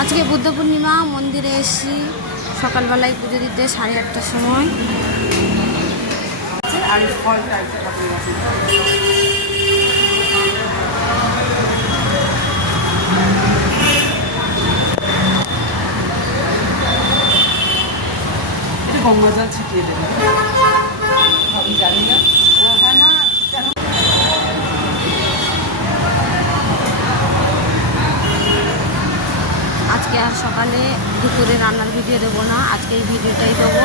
আজকে বুদ্ধ পূর্ণিমা, মন্দিরে এসেছি সকালবেলায় পুজো দিতে 8:30টার সময়। আর ফলটা একটা ঠাকুরের কাছে এটা গঙ্গা জল ছিটিয়ে দেবে। আমি জানি না। হ্যাঁ না কেন আজকে আর সকালে দুপুরে রান্নার ভিডিও দেবো না, আজকে এই ভিডিওটাই দেবো।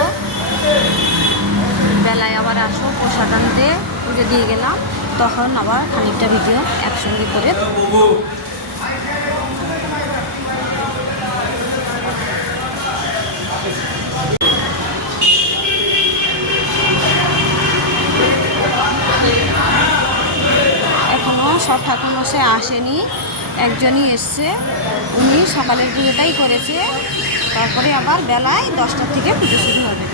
বেলায় আবার আসো প্রসাদ আনতে, পুজো দিয়ে গেলাম, তখন আবার খানিকটা ভিডিও একসঙ্গে করে। এখনও সব ঠাকুরমশাই আসেনি, একজনই এসছে, উনি সকালের পুজোটাই করেছে। তারপরে আবার বেলায় 10টা থেকে পুজো শুরু হবে।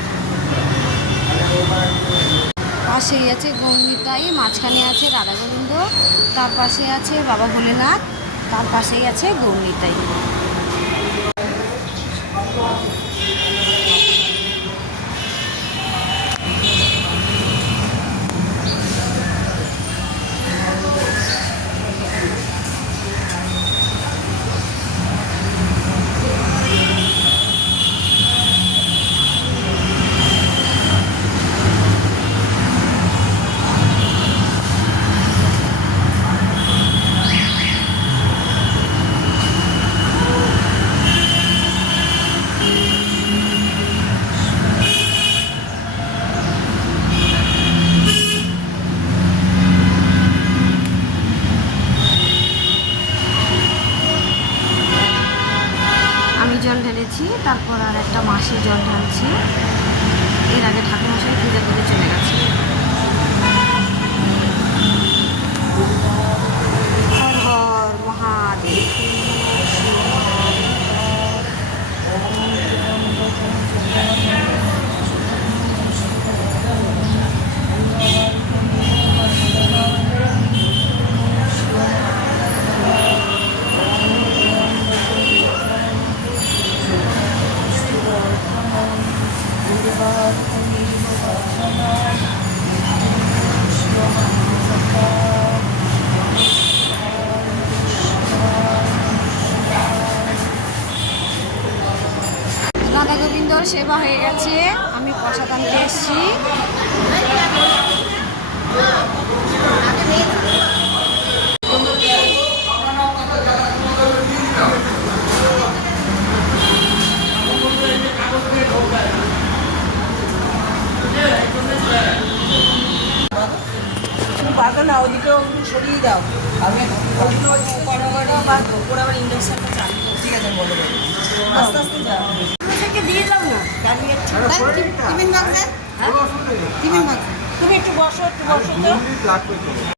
পাশেই আছে গৌমিতাই, মাঝখানে আছে রাধা গোবিন্দ, তার পাশে আছে বাবা ভোলেনাথ, তার পাশেই আছে গৌমিতাই। আমি জল ঢেলেছি, তারপর আর একটা মাসি জল ঢালছি। এর আগে ঠাকুরমশাই পূজা করে চলে গেছে। হর হর মহাদেব। রাধা গোবিন্দর সেবা হয়ে গেছে, আমি প্রসাদ আনতে এসেছি। পারবে না, ওদিকে সরিয়ে দাও। আমি ওপরে আবার ইন্ডাকশনটা চালু। ঠিক আছে বলো, আস্তে আস্তে যাও। দিয়ে দাও না, দাঁড়িয়ে টিফিন বাক্সে, টিফিন বাক্সে তুমি একটু বসো তো।